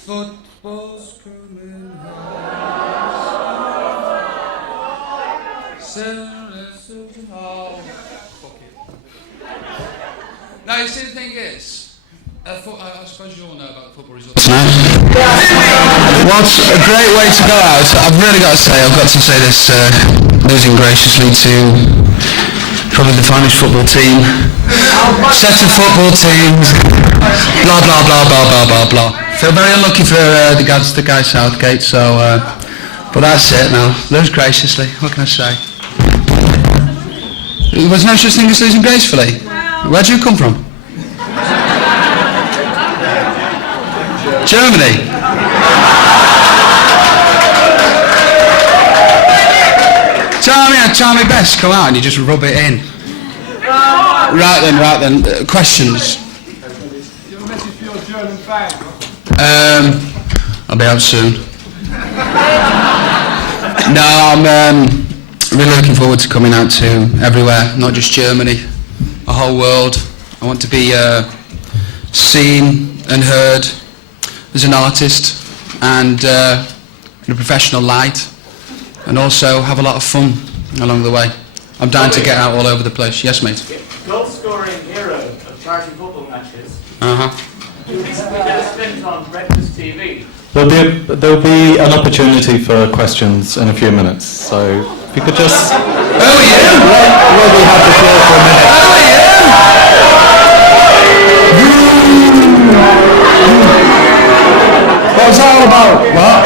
Football's coming home. Now, you see, the thing is, I suppose you all know about the football results. What a great way to go out. I've got to say this, losing graciously to probably the finest football team, set of football teams, blah, blah, blah, blah, blah, blah, blah. Feel very unlucky for the guy Southgate, so, but that's it now. Lose graciously, what can I say? There was no such thing as losing gracefully. Where do you come from? Germany. Tell me best, come out and you just rub it in. Right then, questions? Do you have a message for your German fans? I'll be out soon. No, I'm really looking forward to coming out to everywhere, not just Germany, the whole world. I want to be seen and heard as an artist and in a professional light, and also have a lot of fun along the way. I'm dying to get out all over the place. Yes, mate. Goal-scoring hero of charity football matches. You recently did a stint on Breakfast TV. There'll be an opportunity for questions in a few minutes, so if you could just... Oh yeah! Robbie have the floor for a minute. Oh yeah! What was that all about? What?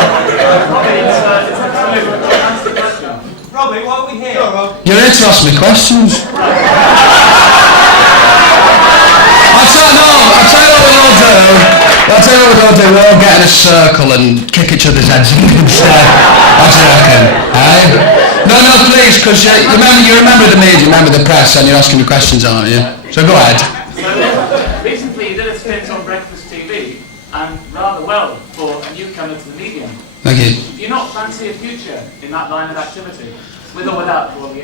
Robbie, why are we here? You're here to ask me questions. I'll tell you what we'll do. We'll all get in a circle and kick each other's heads in instead. What do you reckon? No, please, because you remember the media, you remember the press, and you're asking me questions, aren't you? So go ahead. Recently you did a stint on Breakfast TV, and rather well for a newcomer to the medium. Thank you. Do you not fancy a future in that line of activity, with or without Robbie?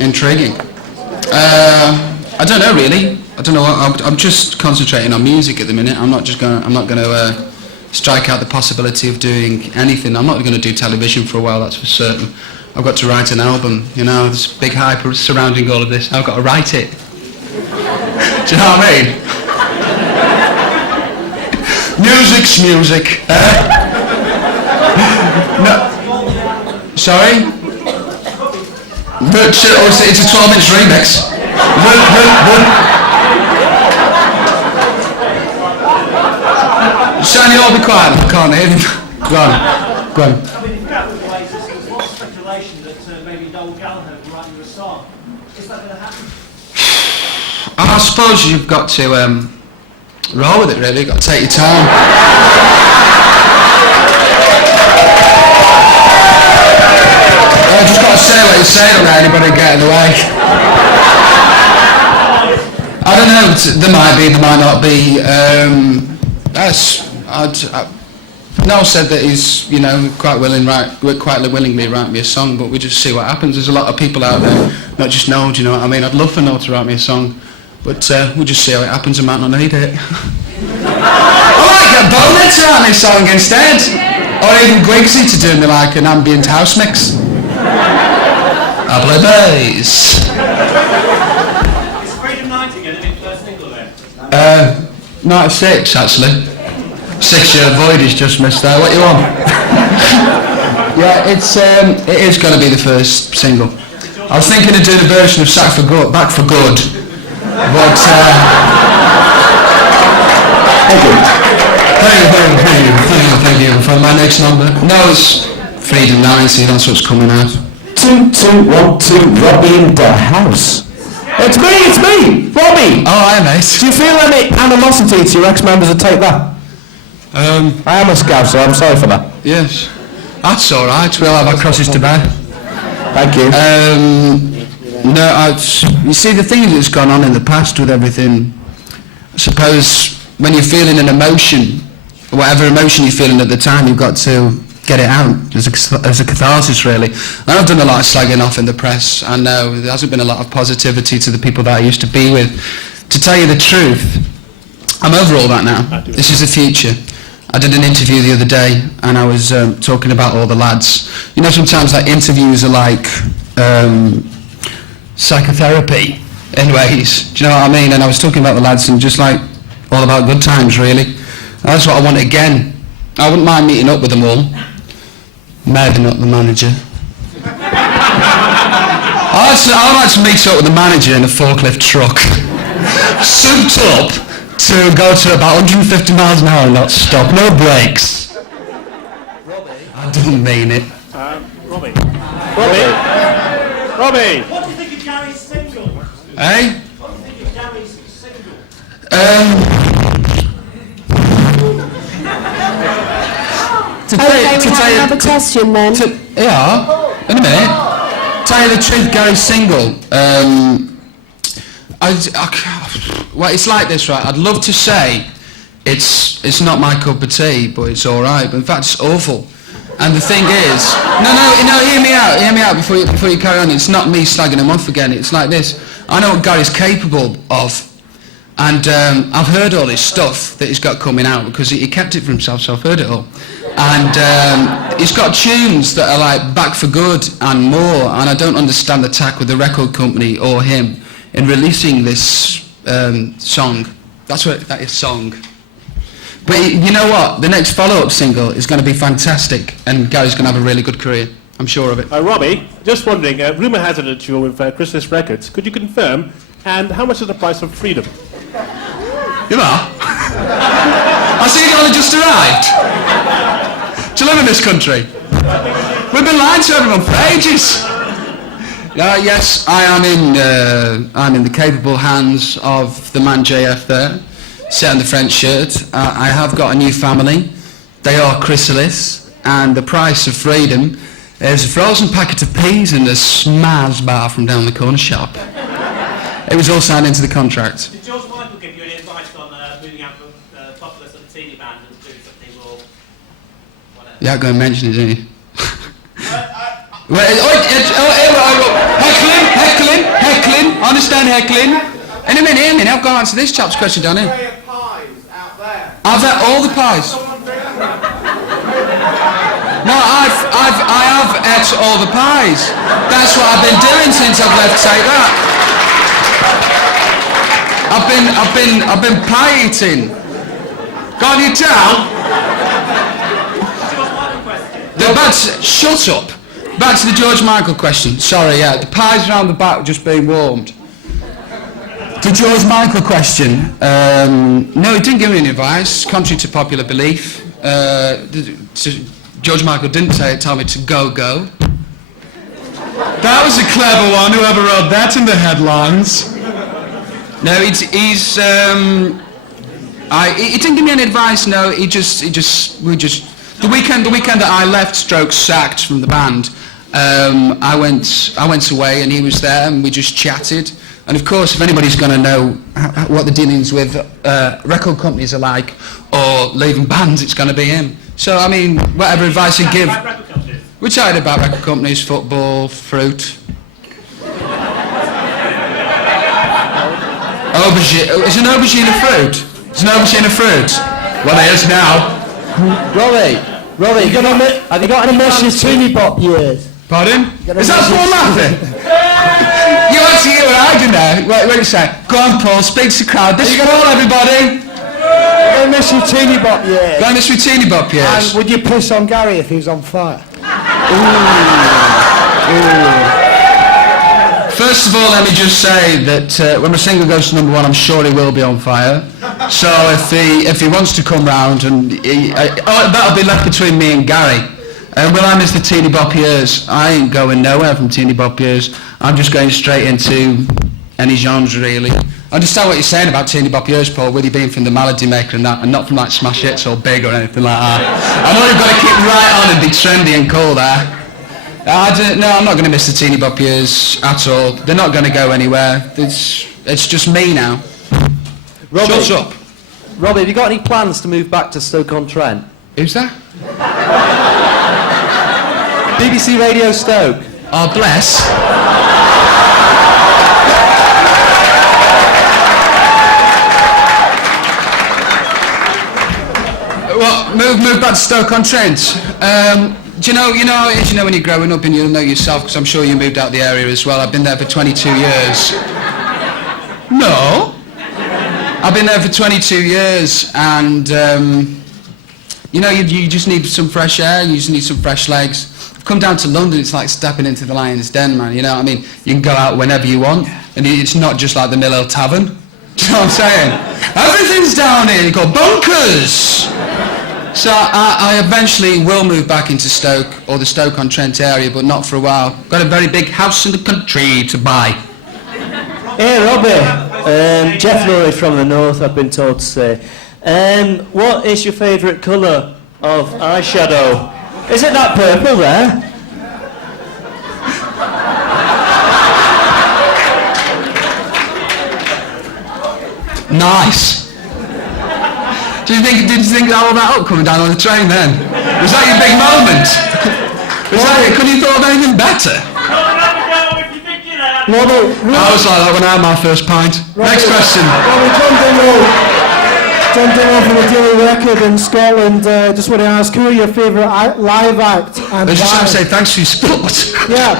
Intriguing. I don't know really. I don't know. I'm just concentrating on music at the minute. I'm not going to strike out the possibility of doing anything. I'm not going to do television for a while. That's for certain. I've got to write an album. You know, there's big hype surrounding all of this. I've got to write it. Do you know what I mean? Music's music. No. Sorry? But, it's a 12-inch remix. Shani, all be quiet. I can't hear him. Go on. There's a lot of speculation that maybe Noel Gallagher will write you a song. Is that going to happen? I suppose you've got to roll with it, really. You've got to take your time. I just got to say what you say, don't let anybody get in the way. I don't know, there might be, there might not be. Noel said that he's, quite willingly write me a song, but we just see what happens. There's a lot of people out there, not just Noel, do you know what I mean? I'd love for Noel to write me a song, but we'll just see how it happens. I might not need it. I might get Bonet to write me a song instead, or even Gwigsy to do me like an ambient house mix. I play bass. Is Freedom 90 going to be first single then? 96 actually. 6-year void is just missed there. What you want? Yeah, it is going to be the first single. I was thinking of doing a version of Back for Good, but thank you for my next number. No, it's Freedom 90. That's what's coming out. 2, 2, 1, 2, Robbie in the house. It's me, Robbie. Oh, hi, mate. Do you feel any animosity to your ex-members that take that? I am a scout, so I'm sorry for that. Yes. That's all right. We'll have our crosses to bear. Thank you. No, you see, the thing that's gone on in the past with everything, I suppose when you're feeling an emotion, whatever emotion you're feeling at the time, you've got to get it out as a catharsis, really. And I've done a lot of slagging off in the press. I know there hasn't been a lot of positivity to the people that I used to be with. to tell you the truth, I'm over all that now. This is the future. I did an interview the other day, and I was talking about all the lads. You know, sometimes like interviews are like psychotherapy in ways. Do you know what I mean? And I was talking about the lads and just like all about good times, really. And that's what I want again. I wouldn't mind meeting up with them all. Maybe not the manager. I'd like to meet up with the manager in a forklift truck, souped up to go to about 150 miles an hour and not stop, no brakes. Robbie. I didn't mean it. Robbie. Robbie! What do you think of Gary's single? Eh? What do you think of Gary's single? To Okay, we tell have you, another question then. yeah, in a minute. Tell you the truth, Gary's single. Well, it's like this, right? I'd love to say it's not my cup of tea, but it's all right. But in fact, it's awful. And the thing is, no, hear me out before you carry on. It's not me slagging him off again. It's like this. I know what Gary's capable of, and I've heard all this stuff that he's got coming out because he kept it for himself, so I've heard it all. And he's got tunes that are like Back for Good and more, and I don't understand the tack with the record company or him in releasing this song. That is song. But you know what? The next follow-up single is going to be fantastic, and Gary's going to have a really good career. I'm sure of it. Robbie, just wondering, rumour has it that you're with Christmas Records. Could you confirm? And how much is the price of freedom? You are? I see you only just arrived. Do you live in this country? We've been lying to everyone for ages. Yes, I'm in the capable hands of the man JF there, set in the French shirt. I have got a new family. They are chrysalis, and the price of freedom is a frozen packet of peas and a Smaz bar from down the corner shop. It was all signed into the contract. Did George Michael give you any advice on moving out of the popular sort of teeny band and doing something more, whatever? You're not going to mention it, are you? Heckling, understand heckling. In a minute, I've got to answer this chap's question, don't I? I've had all the pies. No, I have ate all the pies. That's what I've been doing since I've left Take That. I've been pie eating. Got you down? Shut up. Back to the George Michael question. Sorry, yeah, the pies around the back were just being warmed. The George Michael question. No, he didn't give me any advice, contrary to popular belief. George Michael didn't tell me to go. That was a clever one, whoever wrote that in the headlines. No, he didn't give me any advice, no, the weekend that I left stroke sacked from the band, I went away and he was there and we just chatted. And of course, if anybody's going to know what the dealings with record companies are like or leaving bands, it's going to be him. So, I mean, whatever advice he'd give. We chatted about record companies, football, fruit. Aubergine. Is an aubergine a fruit? Is an aubergine a fruit? Well, it is now. Robbie, have you got any messages to me, Bob? Years. Pardon? Is that Paul laughing? You want to hear what I do now? What do you say? Go on, Paul, speak to the crowd. This is Paul, everybody. Got a message to me, Bob? Years. Got a message to me, Bob? Yes. And would you piss on Gary if he was on fire? First of all, let me just say that when my single goes to number one, I'm sure he will be on fire. So if he wants to come round, and that'll be left between me and Gary. Will I miss the teeny bop years? I ain't going nowhere from teeny bop years. I'm just going straight into any genre, really. I understand what you're saying about teeny bop years, Paul, with you being from the Melody Maker and that, and not from like Smash Hits or Big or anything like that. I know you've got to keep right on and be trendy and cool there. No, I'm not going to miss the teeny bop years at all. They're not going to go anywhere. It's just me now. Robbie, Shut up. Robbie, have you got any plans to move back to Stoke-on-Trent? Who's that? BBC Radio Stoke. Oh, bless. moved back to Stoke-on-Trent. Do you know how it is, when you're growing up and you'll know yourself, because I'm sure you moved out the area as well. I've been there for 22 years. No. I've been there for 22 years, and, you just need some fresh air, you just need some fresh legs. I've come down to London, it's like stepping into the lion's den, man, you know what I mean? You can go out whenever you want, and it's not just like the Mill Hill Tavern. Do you know what I'm saying? Everything's down here, you got bunkers! So I eventually will move back into Stoke, or the Stoke-on-Trent area, but not for a while. Got a very big house in the country to buy. Hey Robbie, Jeff Lurie from the north, I've been told to say. What is your favourite colour of eyeshadow? Is it that purple there? Nice. Did you think all that up coming down on the train then? Was that your big moment? Was that it? Couldn't you thought of anything better? Robbie, I was like that when I had my first pint. Next question. Robbie, John Dino from the Daily Record in Scotland. Just want to ask, who are your favourite live act and I just why? want to say thanks for your support. Yeah,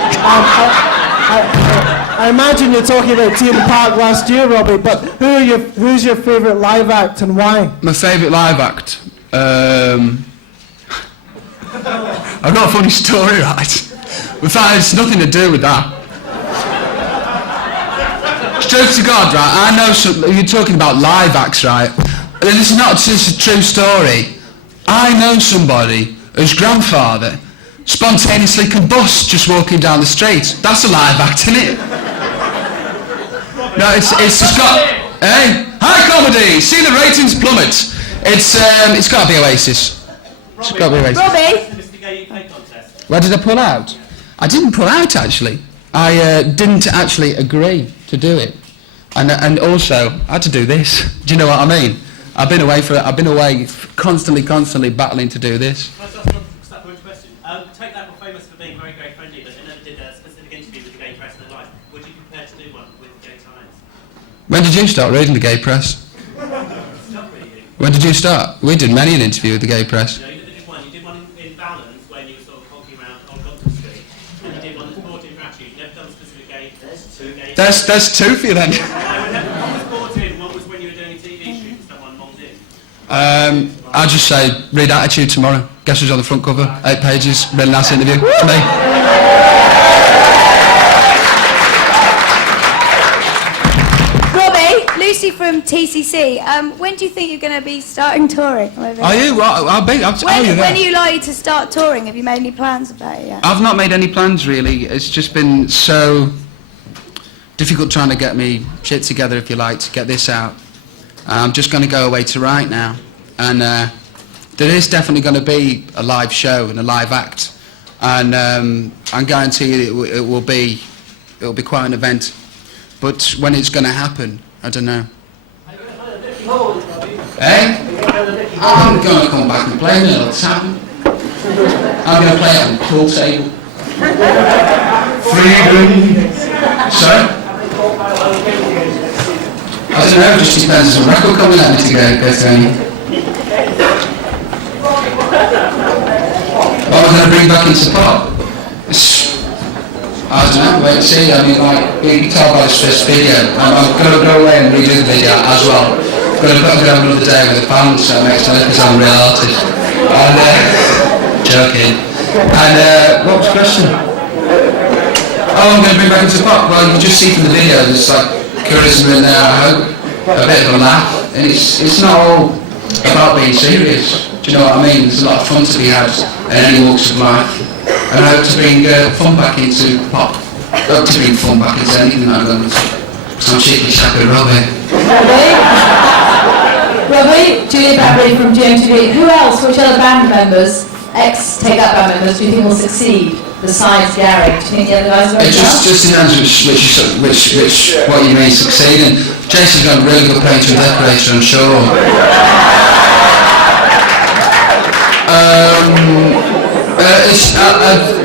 I imagine you're talking about Team Park last year, Robbie, but who's your favourite live act and why? My favourite live act? I've got a funny story, right? In fact, it's nothing to do with that. Straight to God, right? I know you're talking about live acts, right? This is not just a true story. I know somebody whose grandfather spontaneously combust just walking down the street. That's a live act, isn't it? No, it's just got... Hey? High comedy! See the ratings plummet. It's got to be Oasis. It's got to be Oasis. Robbie! Where did I pull out? I didn't pull out, actually. I didn't actually agree to do it. And also, I had to do this. Do you know what I mean? I've been away constantly battling to do this. Question. Take that were famous for being very, very friendly, but they never did a specific interview with the gay press in their life. Would you be prepared to do one with the Gay Times? When did you start reading the gay press? Stop reading. When did you start? We did many an interview with the gay press. No, you never did one. You did one in Balance when you were sort of walking around on Compton Street, and you did one that's brought in Gratitude. You've never done a specific gay. There's two for you then. One was brought in, one was when you were doing a TV shoot and someone bombed in. I'll just say, read Attitude tomorrow. Guess who's on the front cover? 8 pages. Really nice interview. To me. Robbie, Lucy from TCC. When do you think you're going to be starting touring? Are you? Well, I'll be there. When are you likely to start touring? Have you made any plans about it yet? I've not made any plans really. It's just been so difficult trying to get me shit together, if you like, to get this out. I'm just going to go away to write now, and there is definitely going to be a live show and a live act, and I guarantee you it will be quite an event. But when it's going to happen, I don't know. Eh? I'm going to come back and play in a little tavern. I'm going to play it on the pool table. Freedom. Sorry? I don't know, it just depends on the record coming out to go through. What am I going to bring back into pop? I don't know, wait and see. I mean, like, you can tell by this first video. I'm going to go away and redo the video as well. I'm going to have another day with the band, so it makes me look as I'm a real artist. And, joking. And, what was the question? Oh, I'm going to bring back into pop. Well, you can just see from the video, there's like charisma in there, I hope. A bit of a laugh. And it's not all about being serious. Do you know what I mean? There's a lot of fun to be had in any walks of life. And I hope to bring fun back into pop. I hope to bring fun back into anything that I've done. So I'm cheeky chappy Robbie. Robbie, Julia Bradbury from GMTV. Who else, which other band members, ex-Take That band members, do you think will succeed besides Gary? Do you think the other guys will? It just depends which what you mean succeeding. Jason's got a really good painter and decorator, I'm sure.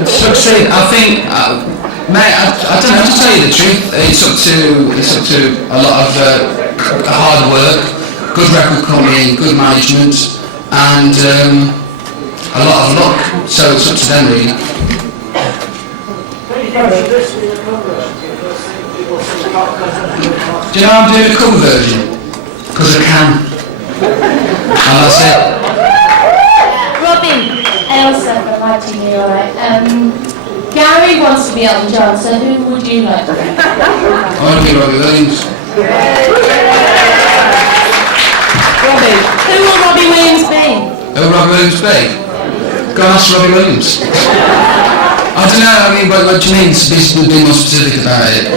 Succeed. I think, mate. I don't know, to tell you the truth. It's up to a lot of hard work, good record company, good management, and a lot of luck. So it's up to them really. Do you know I'm doing a cover version? Because I can. And that's it. Robbie, Elsa from ITV, alright. Gary wants to be Elton John, so who would you like to be? I want to be Robbie Williams. Robbie. Who will Robbie Williams be? Who will Robbie Williams be? Go and ask Robbie Williams. I don't know, I mean, what do you mean to be more specific about it?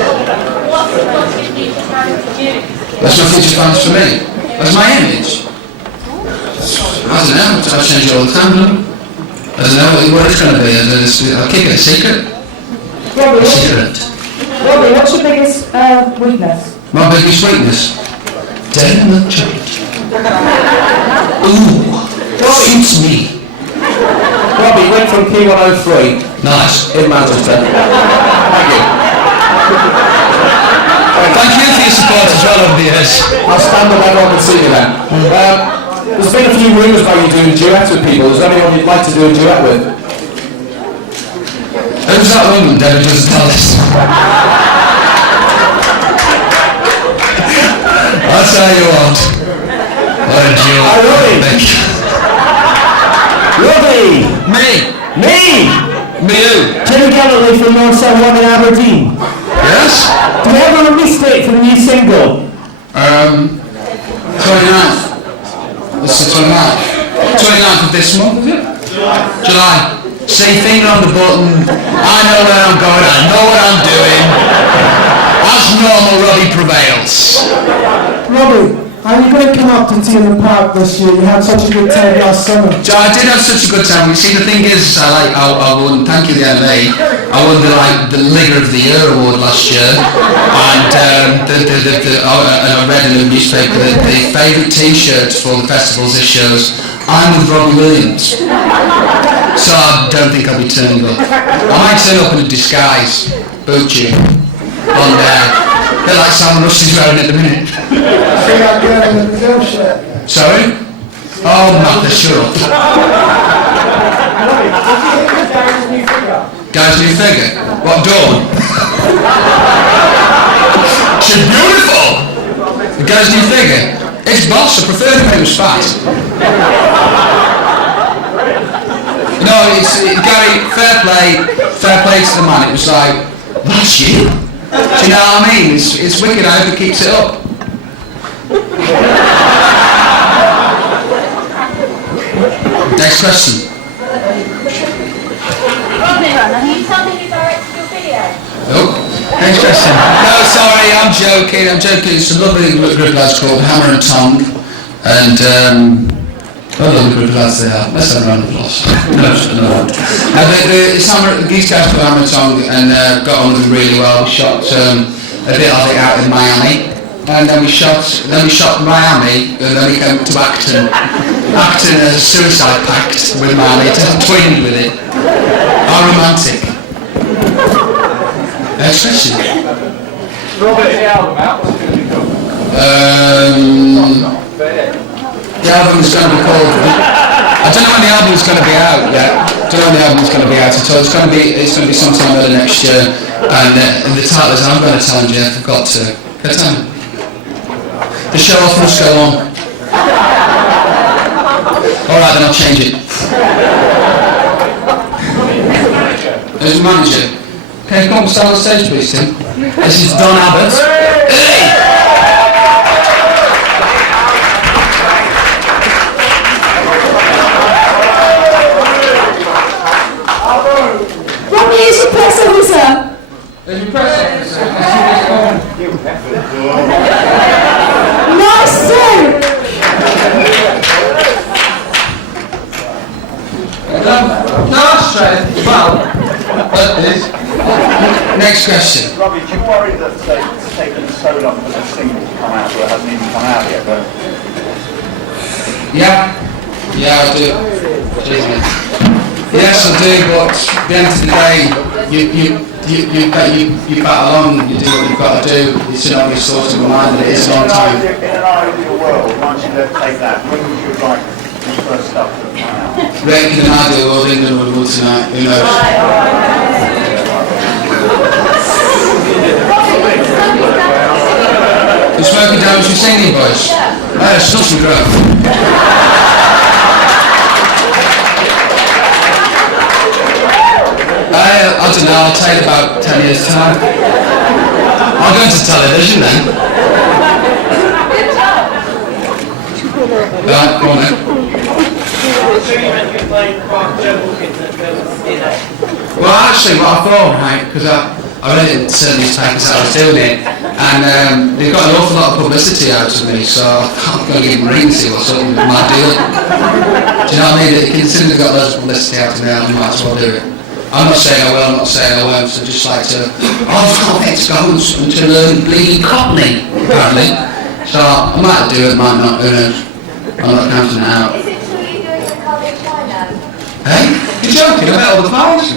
What's your future plans for you? That's my future plans for me. That's my image. I don't know, I change it all the time, don't I? I don't know what it's going to be. I'll keep it a secret. Robbie, What's your biggest weakness? My biggest weakness? Dairy milk chocolate. Ooh, suits me. Robbie went from P103 Nice. in Manchester. Thank you. Thank you for your support as well over the years. I'll stand up, everyone can see you then. There's been a few rumours about you doing duets with people. Is there anyone you'd like to do a duet with? Who's that woman, David doesn't tell us? I'll tell you what. What a joke. Robbie! Robbie! Me! Me! Me who? Jimmy Galloway from North South 1 in Aberdeen. Yes? Do you have a release date for the new single? 29th. What's the 29th? 29th of this month, is it? July. See, finger on the button. I know where I'm going. I know what I'm doing. As normal, Robbie prevails. Robbie, are you going to come up to Tea in the Park this year? You had such a good time last summer. So I did have such a good time. You see, the thing is, I won. Thank you, the LA. I won the Ligger of the Year award last year, and I read in the newspaper that the favourite T-shirts for the festivals this year was "I'm with Robbie Williams." So I don't think I'll be turning up. I might turn up in a disguise, boot you, on there. A bit like Simon Rush is wearing at the minute. Sorry? Oh, Martha, shut up. Guy's new figure? What, Dawn? She's beautiful! The guy's new figure? It's boss, I prefer him when he was fat. No, Gary, fair play to the man. It was like, that's you? Do you know what I mean? It's wicked, I hope it keeps it up. Next question. Robin, have you told me who directed your video? Nope. Next question. No, sorry, I'm joking. It's a lovely group of lads called Hammer and Tongue. And, what a lovely group of lads they are. Let's have a round of applause. These guys called Hammer and Tongue and got on with them really well. We shot a bit of it out in Miami. And then we shot Miami, and then we came to Acton. Acton as a suicide pact with Miami, twinned with it. How romantic. Next question. Robert, the album out, what's it going to be called? The album's going to be called... I don't know when the album's going to be out yet. I don't know when the album's going to be out at all. It's going to be sometime early next year. And the title is I'm going to tell him, Jeff, I've got to... Can I tell him? The show off must go on. Alright, then I'll change it. There's a manager. Can you come and stand on stage, please, Tim? This is Don Abbott. Hey! Robbie is your press officer. There's your press officer. Nice suit. No, straight. Well, next question. Robbie, do you worry that it's taken so long for the single to come out, or it hasn't even come out yet? But... Yeah, I do. Yes, I do, but at the end of the day, you battle on, you do what you've got to do. It's an obvious sort of mind that it is a long time. In an ideal world, once you take that, when would you like first stuff to come out? Reckon an ideal world England would win tonight, who knows? The smoking damage your singing voice. It's not some growth. I don't know, I'll tell you about 10 years' time. I'll go into television then. Right, go on then. Well, actually, what I thought, right, because I read it in certain newspapers that I was doing it, and they've got an awful lot of publicity out of me, so I'm going to give them a ring and see what's up with my deal. Do you know what I mean? Considering they've got loads of publicity out of me, I might as well do it. I'm not saying I will, I'm not saying I won't, so just like to, I've got to go and to learn bleeding Cockney, apparently. So I might do it, might not, who knows. I'm not counting it out. Is it true you're doing the college now? Hey? You're joking, I bet all the files.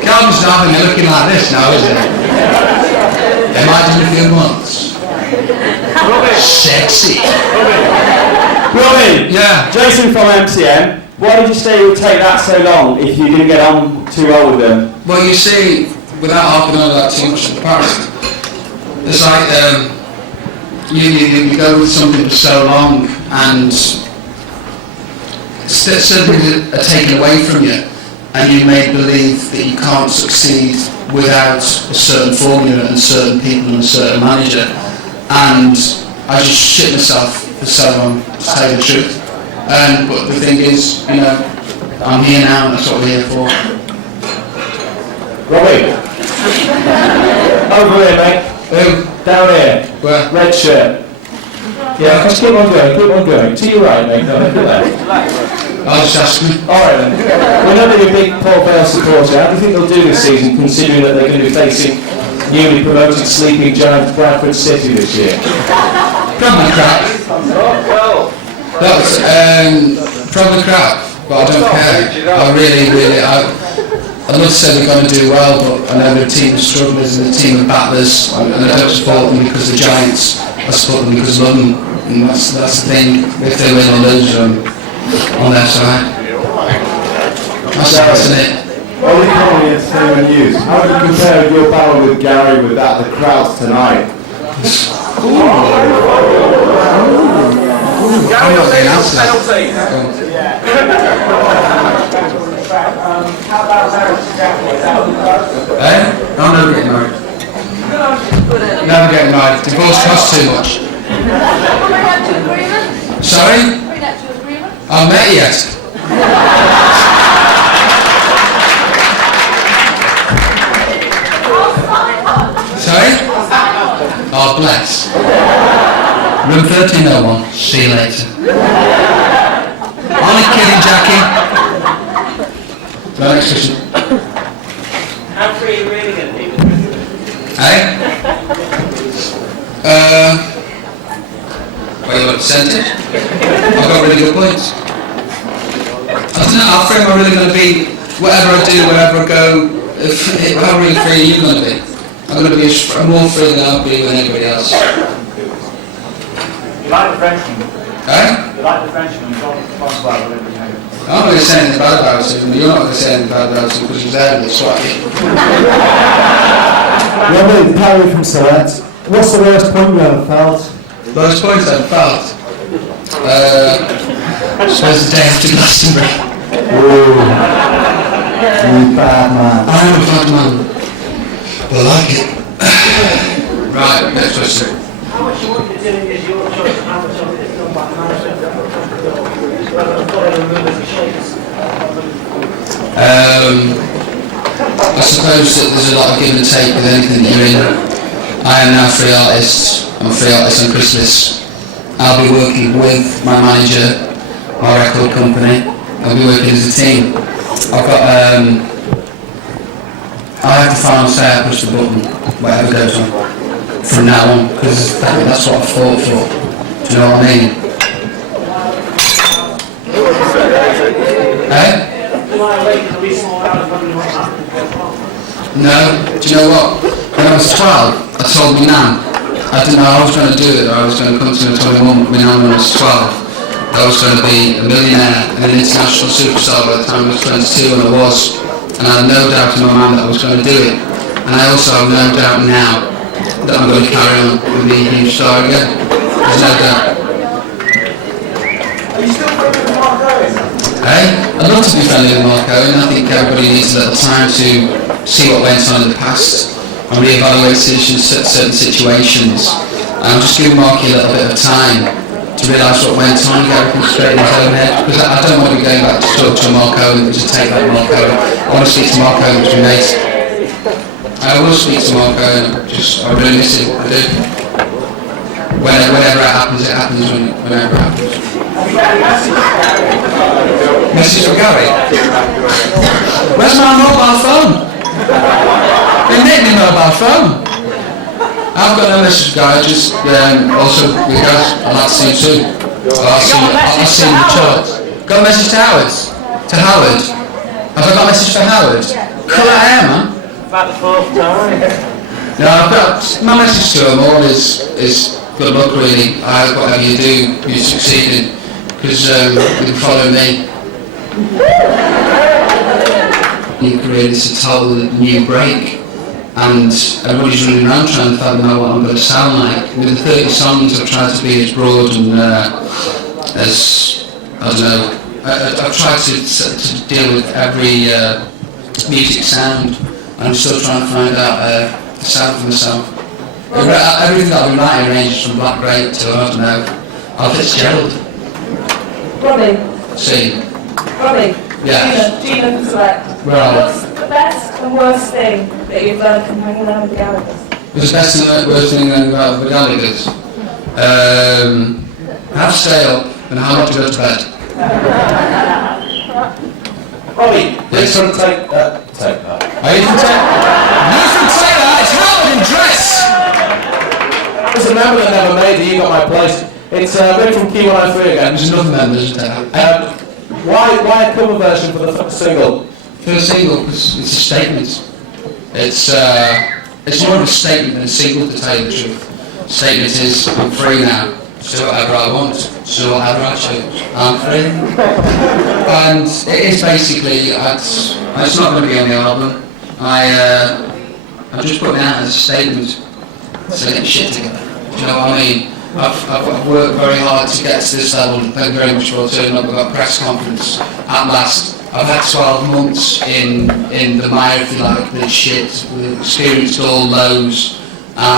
Calvin's not having me looking like this now, is it? They might do in a few months. Sexy. Robbie! Yeah? Jason from MCM. Why did you say it would take that so long if you didn't get on too well with them? Well, you see, without harping on that too much in the past, it's like you go with something for so long and certain things are taken away from you and you may believe that you can't succeed without a certain formula and certain people and a certain manager, and I just shit myself for so long, to tell you the truth. But the thing is, you know, I'm here now and that's what we're here for. Robbie! Over here, mate. Who? Down here. Where? Red shirt. Yeah, just keep on going. To your right, mate. No, look at that. I'll just ask me. Alright then. We know that you're a big Paul Bell supporter. How do you think they'll do this season, considering that they're going to be facing newly promoted sleeping giant Bradford City this year? Probably crap. That's probably crap, but I don't care. I'd love to say they're going to do well, but I know they're a team of strugglers and a team of battlers, and I don't support them because they're giants. I support them because I love them, and that's the thing. If they win or lose, I'm on their side. That's it. Only coming against Taylor News. How do you compare your battle with Gary with that of the crowds tonight? I'm not going out to that. I'm never getting married. Never getting married. Divorce costs too much. Sorry? I've met yet. Sorry? Oh, bless. Room 1301. See you later. Only kidding, Jackie. Right, next question. How free are you really going to be with this? Hey? What, you want a percentage? I've got really good points. I don't know, how free am I really going to be? Whatever I do, wherever I go, how really free are you going to be? I'm going to be more free than I'll be with anybody else. You like the Frenchman? Eh? You like the Frenchman? Don't talk about everything. I'm not going to say anything bad about him, you're not going to say anything bad about him because he's there and it's right. Robbie, Parry from Select. What's the worst point you ever felt? Lowest point I've felt? I suppose the day after Glastonbury. Ooh. You bad man. I am a bad man. But I like it. Right, next question. How much you want to do is your choice, how much of it is done by management? I suppose that there's a lot of give and take with anything that you're in. I am now a free artist. I'm a free artist on Christmas. I'll be working with my manager, my record company. I'll be working as a team. I've got I have the final say, I push the button, whatever goes on, from now on, because that's what I fought for. Do you know what I mean? Eh? No, do you know what? When I was 12, I told my nan, I didn't know I was going to do it, or I was going to come to and tell my mum when I was 12. I was going to be a millionaire and an international superstar by the time I was 22, and I was. And I had no doubt in my mind that I was going to do it. And I also have no doubt now that I'm going to carry on with being a huge star again. There's no doubt. Are you still friends with Mark Owen? Hey, I'd love to be friendly with Mark Owen. I think everybody needs a little time to see what went on in the past and reevaluate certain situations. I'm just giving Marky a little bit of time to realise what went on and get everything straight in his own head, because I don't want to be going back to talk to Mark Owen and just take that Mark Owen. I want to speak to Mark Owen, which we made. I will speak to Mark Owen, I really miss him, I do. Whenever it happens, whenever it happens. Message from Gary. Where's my mobile phone? They made me mobile phone. I've got no message from Gary, just also because I'd like to see him soon. I'll see him in the charts. Got a message to Howard? To Howard? Have I got a message for Howard? Cool out here, man. About the fourth time. No, I've got my message to them all is good luck, really. I hope whatever you do, you succeed in, because you can follow me. New career, it's a total new break, and everybody's running around trying to find out what I'm going to sound like. With the 30 songs, I've tried to be as broad and as, I don't know, I've tried to deal with every music sound. I'm still trying to find out the sound for myself. Everything that I've been writing ranges from Black Grape to, I don't know, Al Fitzgerald. Robbie. See? Robbie. Yeah. Gina can select. Right. What's the best and worst thing that you've learned from hanging around with the Gallaghers? What's the best and the worst thing about the Gallaghers? How to stay up and how not to go to bed. Robbie, please sort of take that. Are you from Taylor? It's Howard in dress! There's a member that never made it, you got my place. It's Rick from Q103 again. There's another member, isn't there? Why a cover version for the single? For the single, because it's a statement. It's more of a statement than a single, to tell you the truth. Statement is, I'm free now. Do whatever I want. Do whatever I choose. I'm free. And it is basically, it's not going to be on the album. I'm just putting it out as a statement. So get shit together. Do you know what I mean? I've worked very hard to get to this level. Thank you very much for turning up. We've got a press conference at last. I've had 12 months in the mire, if you like, the shit. We've experienced all lows.